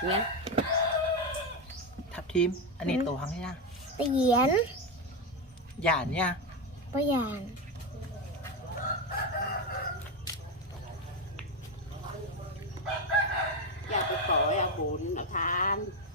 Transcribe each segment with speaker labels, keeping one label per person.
Speaker 1: เนี่ย
Speaker 2: ทับทิมอันนี้ตัวหังเนี่ย
Speaker 3: เตียน
Speaker 2: หยาดเนี่ย
Speaker 3: ปะยาน
Speaker 1: อยากไปปล่อยเอาบุญเอาทาน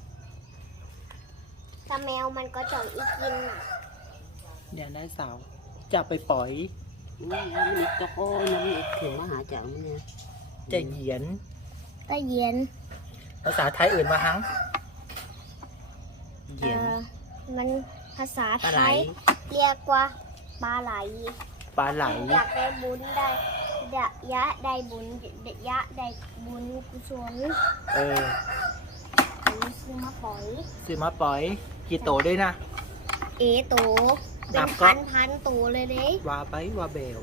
Speaker 3: ถ้าแมวมันก็จ่องอีกินน่ะ
Speaker 2: เนี่ยได้สาวจะไปปล่อย
Speaker 1: นี่มันอีกตะโกนมันอีกถึงมาหาเจ้าเนี่ย
Speaker 2: จะเหยียน
Speaker 3: ตะเยียน
Speaker 2: ภาษาไทยอื่นมาหังเหยียน
Speaker 3: มันภาษา
Speaker 2: ปลา
Speaker 3: ไท
Speaker 2: ไหล
Speaker 3: ยเรียกว่าปลาไหล
Speaker 2: ปลาไหล
Speaker 3: อยากได้บุญได้ยะได้บุญยะได้บุญกุศล
Speaker 2: เออ
Speaker 3: ซื้อมาปล่อย
Speaker 2: ซื้อมาปล่อยกี่โตด้วยนะ
Speaker 3: เอโตเป็
Speaker 2: นั
Speaker 3: น
Speaker 2: บก็
Speaker 3: พันตัวเลยเด้
Speaker 2: ว่าไปว่าเบล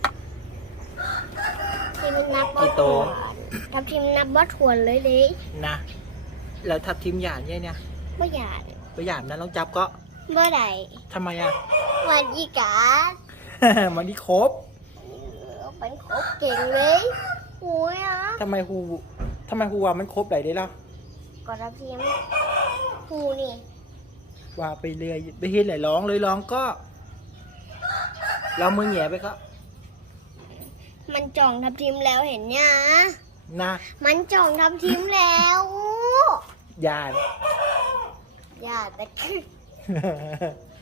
Speaker 3: ที่มันนับ
Speaker 2: กี่โต
Speaker 3: ทับทิมนับว่าถวนเลยเด้
Speaker 2: นะ แล้วทับทิมหยาดเนี่ย
Speaker 3: บ่หยาด
Speaker 2: ไปหยาดนั้นลองจับก็
Speaker 3: บ่ได้
Speaker 2: ทำไมอ่ะ
Speaker 3: วันอีกา
Speaker 2: มันนี่ครบ
Speaker 3: เป็นโคตรเก่งเลยโอ้ยอ่ะ
Speaker 2: ทำไมฮูว่ามันครบไหนได้ล่ะ
Speaker 3: กดทับทิมหูนี่
Speaker 2: ว่าไปเรื่อยไปเห็นไหนร้องเลยร้องก็เรามือแหง่ไปก็
Speaker 3: มันจ่องทับทิมแล้วเห็นเนี่ย
Speaker 2: นะ
Speaker 3: มันจ่องทับทิมแล้ว
Speaker 2: หยาด
Speaker 3: อย่าแต่คือ